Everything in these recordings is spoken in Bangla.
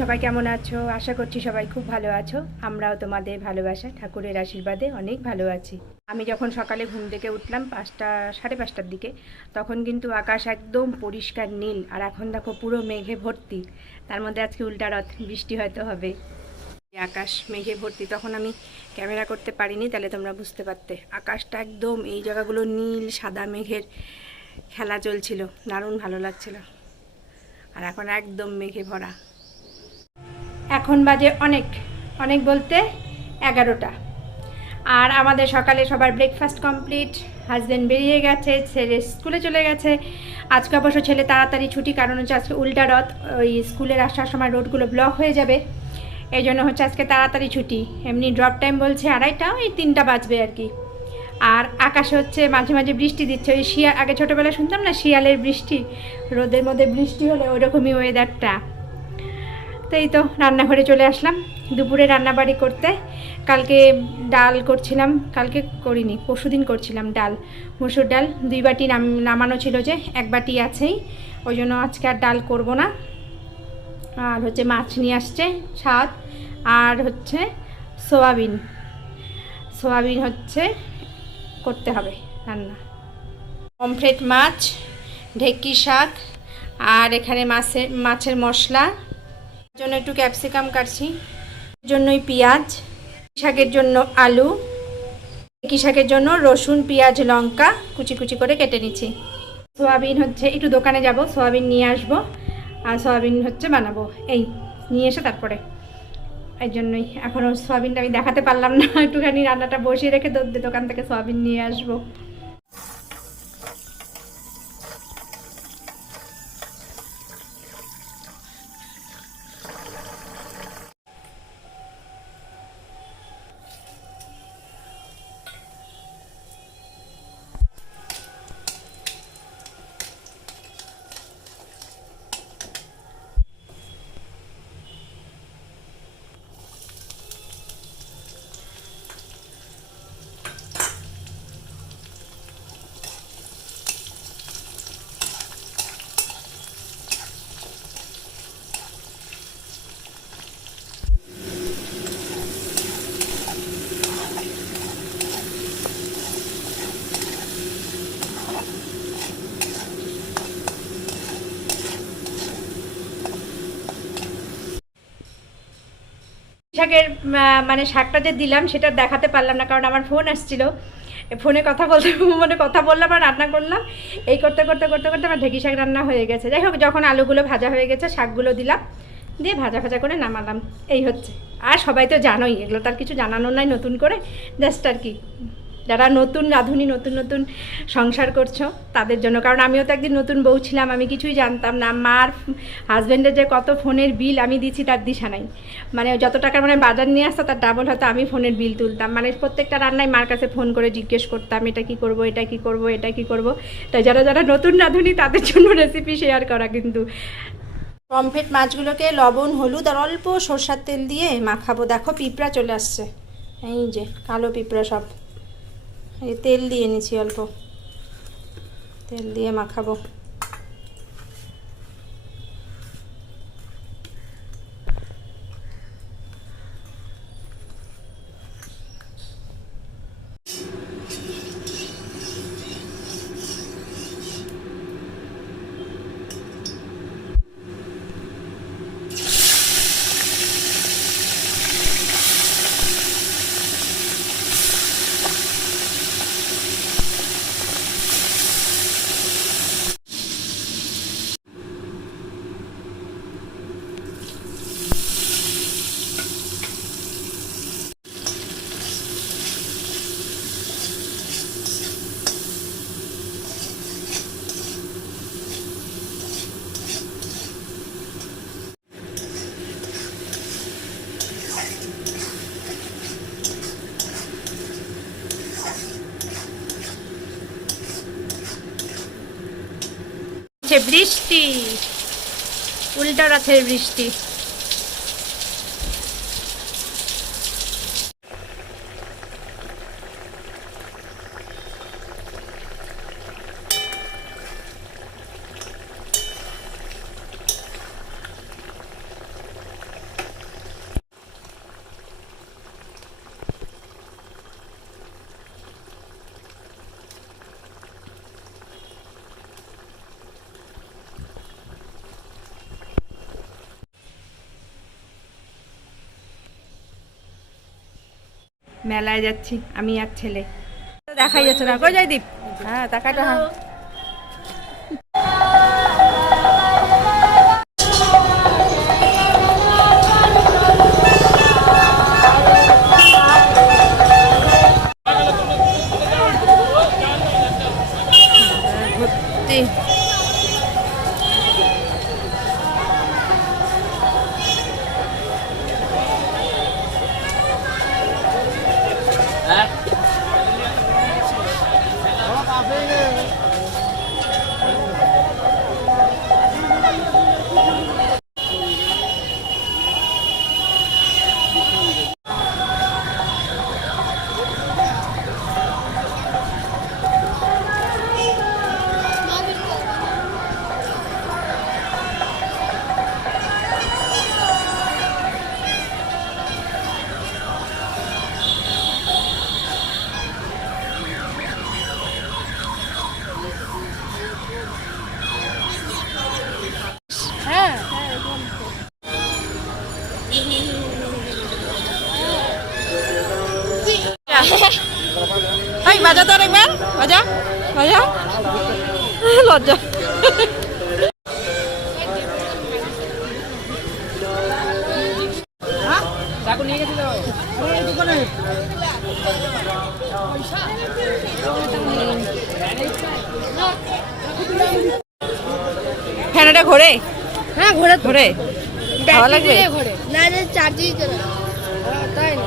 সবাই কেমন আছো? আশা করছি সবাই খুব ভালো আছো। আমরাও তোমাদের ভালোবাসা ঠাকুরের আশীর্বাদে অনেক ভালো আছি। আমি যখন সকালে ঘুম থেকে উঠলাম 5টা সাড়ে 5টার দিকে, তখন কিন্তু আকাশ একদম পরিষ্কার নীল, আর এখন দেখো পুরো মেঘে ভর্তি। তার মধ্যে আজকে উল্টা রথ, বৃষ্টি হয়তো হবে। আকাশ মেঘে ভর্তি, তখন আমি ক্যামেরা করতে পারিনি, তাহলে তোমরা বুঝতে পারতে। আকাশটা একদম এই জায়গাগুলো নীল সাদা মেঘের খেলা চলছিল, দারুণ ভালো লাগছিল। আর এখন একদম মেঘে ভরা। এখন বাজে অনেক অনেক বলতে 11টা। আর আমাদের সকালে সবার ব্রেকফাস্ট কমপ্লিট। হাজব্যান্ড বেরিয়ে গেছে, ছেলে স্কুলে চলে গেছে। আজকে অবশ্য ছেলে তাড়াতাড়ি ছুটি, কারণ হচ্ছে আজকে উল্টা রথ। ওই স্কুলের আসার সময় রোডগুলো ব্লক হয়ে যাবে, এই জন্য হচ্ছে আজকে তাড়াতাড়ি ছুটি। এমনি ড্রপ টাইম বলছে 2:30, ওই 3টা বাজবে আর কি। আর আকাশে হচ্ছে মাঝে মাঝে বৃষ্টি দিচ্ছে, ওই শিয়াল, আগে ছোটোবেলায় শুনতাম না শিয়ালের বৃষ্টি, রোদের মধ্যে বৃষ্টি হলে ওইরকমই ওয়েদারটা। তো এই তো রান্নাঘরে চলে আসলাম দুপুরে রান্নাবাড়ি করতে। কালকে ডাল করছিলাম, কালকে করিনি, পরশুদিন করছিলাম ডাল, মসুর ডাল 2 বাটি নামানো ছিল, যে 1 বাটি আছেই, ওই জন্য আজকে আর ডাল করব না। আর হচ্ছে মাছ নিয়ে আসছে স্বাদ, আর হচ্ছে সোয়াবিন হচ্ছে করতে হবে রান্না। পমফ্রেট মাছ, ঢেঁকি শাক, আর এখানে মাছের মশলা জন্য একটু ক্যাপসিকাম কাটছি, জন্যই পেঁয়াজ, শাকের জন্য আলু, ঢেঁকি শাকের জন্য রসুন পেঁয়াজ লঙ্কা কুচি কুচি করে কেটে নিচ্ছি। সোয়াবিন হচ্ছে একটু দোকানে যাব, সোয়াবিন নিয়ে আসবো, আর সোয়াবিন হচ্ছে বানাবো, এই নিয়ে এসে তারপরে। এই জন্যই এখনও সোয়াবিনটা আমি দেখাতে পারলাম না, একটুখানি রান্নাটা বসিয়ে রেখে দোকান থেকে সোয়াবিন নিয়ে আসবো। শাকের মানে শাকটা যে দিলাম সেটা দেখাতে পারলাম না, কারণ আমার ফোন আসছিল। ফোনে কথা বলতে মানে কথা বললাম আর রান্না করলাম, এই করতে করতে করতে করতে আমার ঢেঁকি শাক রান্না হয়ে গেছে। যাই হোক, যখন আলুগুলো ভাজা হয়ে গেছে শাকগুলো দিলাম, দিয়ে ভাজা ভাজা করে নামালাম, এই হচ্ছে। আর সবাই তো জানোই, এগুলো তার কিছু জানানো নাই নতুন করে, জাস্ট আর কি যারা নতুন রাঁধুনি, নতুন নতুন সংসার করছো তাদের জন্য। কারণ আমিও তো একদিন নতুন বউ ছিলাম, আমি কিছুই জানতাম না। মার হাজব্যান্ডের যে কত ফোনের বিল আমি দিচ্ছি তার দিশা নাই, মানে যত টাকার মানে বাজার নিয়ে আসতো তার ডাবল হয়তো আমি ফোনের বিল তুলতাম। মানে প্রত্যেকটা রান্নায় মার কাছে ফোন করে জিজ্ঞেস করতাম, এটা কি করব, এটা কি করব, এটা কি করব। তাই যারা যারা নতুন রাঁধুনি তাদের জন্য রেসিপি শেয়ার করা। কিন্তু পমফ্রেট মাছগুলোকে লবণ হলুদ আর অল্প সরষার তেল দিয়ে মাখাবো। দেখো পিঁপড়া চলে আসছে, এই যে কালো পিঁপড়া সব। এই তেল দিয়ে নিচ্ছি, অল্প তেল দিয়ে মাখাবো। বৃষ্টি, উল্টা রথের বৃষ্টি। মেলায় যাচ্ছি আমি আর ছেলে, দেখাই যাচ্ছে না। কই জয়দীপ? হ্যাঁ টাকাটা, হ্যাঁ ভর্তি। বাজা তো একবার, বাজা বাজা, লজ্জা। ফ্যানটা ঘোরে? হ্যাঁ ঘোরে ঘোরে। ভালো লাগবে? ঘোরে না, চার্জই চলে তাই না।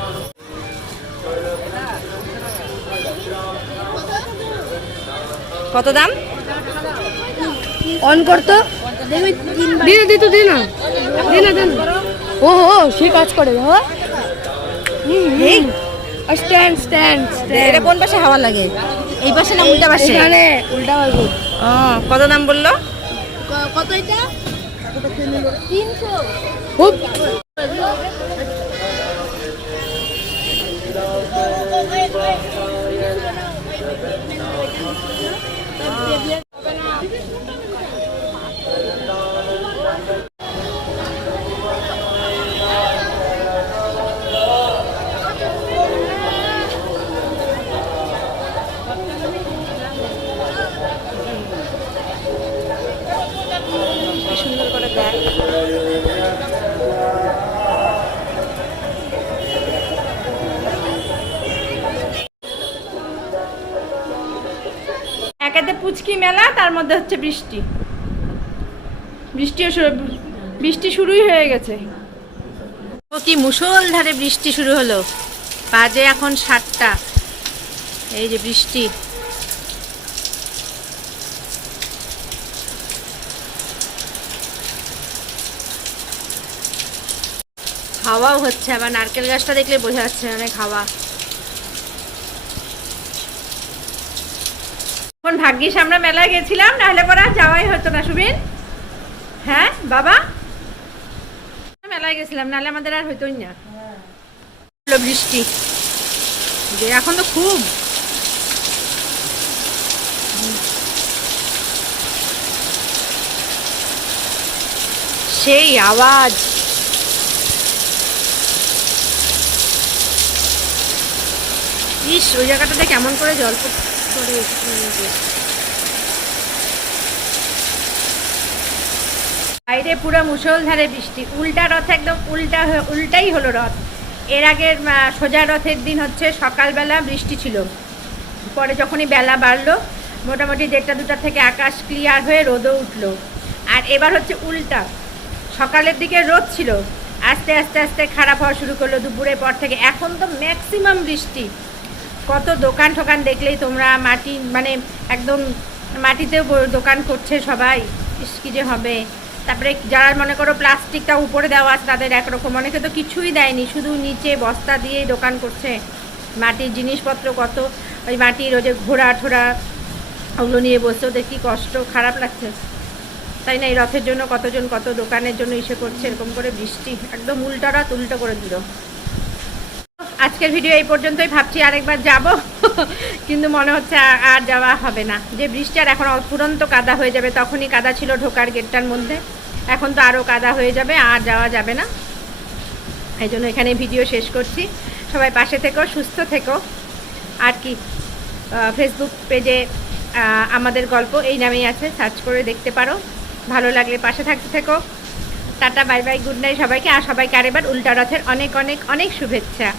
কত দাম? অন করতো দিন দিত দিন না দিন না দিন। ও সে কাজ করে বাবা। স্ট্যান্ড স্ট্যান্ড এটা কোন পাশে হাওয়া লাগে? এই পাশে না উল্টা পাশে? এখানে উল্টা পাশে। ও কত দাম বললো? কত এটা? 300। খুব সুন্দর করে দেয়। একেতে পুচকি মেলা, তার মধ্যে হচ্ছে বৃষ্টি। বৃষ্টি শুরুই হয়ে গেছে। ও কি মুষলধারে বৃষ্টি শুরু হলো। বাজে এখন 7টা। এই যে বৃষ্টি। হাওয়াও হচ্ছে, আবার নারকেল গাছটা দেখলে বোঝা যাচ্ছে অনেক হাওয়া। এখন ভাগ্যিস আমরা মেলায় গেছিলাম, নাহলে পরে যাওয়াই হতো না। সুবিন, হ্যাঁ বাবা, মেলায় গেছিলাম, নাহলে আমাদের আর হইতোই না। বৃষ্টি যে এখন তো খুব। সেই আওয়াজ। ইস, ওই জায়গাটাতে কেমন করে জল পড়ে। বাইরে পুরো মুষলধারে বৃষ্টি। উল্টা রথ, একদম উল্টাই হলো রথ। এর আগের সোজা রথের দিন হচ্ছে সকালবেলা বৃষ্টি ছিল, পরে যখনই বেলা বাড়লো মোটামুটি 1টা-2টা থেকে আকাশ ক্লিয়ার হয়ে রোদও উঠলো। আর এবার হচ্ছে উল্টা, সকালের দিকে রোদ ছিল, আস্তে আস্তে আস্তে খারাপ হওয়া শুরু করলো দুপুরের পর থেকে। এখন তো ম্যাক্সিমাম বৃষ্টি। কত দোকান ঠোকান দেখলেই তোমরা, মাটি মানে একদম মাটিতেও দোকান করছে সবাই। ইস কি যে হবে। তারপরে যারা মনে করো প্লাস্টিকটা উপরে দেওয়া আছে তাদের একরকম, অনেকে তো কিছুই দেয়নি, শুধু নিচে বস্তা দিয়েই দোকান করছে। মাটির জিনিসপত্র কত, ওই মাটির ওই যে ঘোড়া ঠোড়া ওগুলো নিয়ে বসছে, ওদের কী কষ্ট, খারাপ লাগছে তাই না। এই রথের জন্য কতজন কত দোকানের জন্য ইসে করছে, এরকম করে বৃষ্টি একদম উল্টো রথ উল্টো করে দিল। আজকের ভিডিও এই পর্যন্তই, ভাবছি আরেকবার যাব কিন্তু মনে হচ্ছে আর যাওয়া হবে না, যে বৃষ্টি আর এখন অফুরন্ত কাদা হয়ে যাবে। তখনই কাদা ছিল ঢোকার গেটটার মধ্যে, এখন তো আরও কাদা হয়ে যাবে, আর যাওয়া যাবে না। এই জন্য এখানে ভিডিও শেষ করছি। সবাই পাশে থেকো, সুস্থ থেকো। আর কি ফেসবুক পেজে আমাদের গল্প এই নামেই আছে, সার্চ করে দেখতে পারো। ভালো লাগলে পাশে থাকতে থেকো। Tata, bye bye, good night সবাইকে। আর সবাইকে আরেকবার উল্টা রথের অনেক অনেক অনেক শুভেচ্ছা।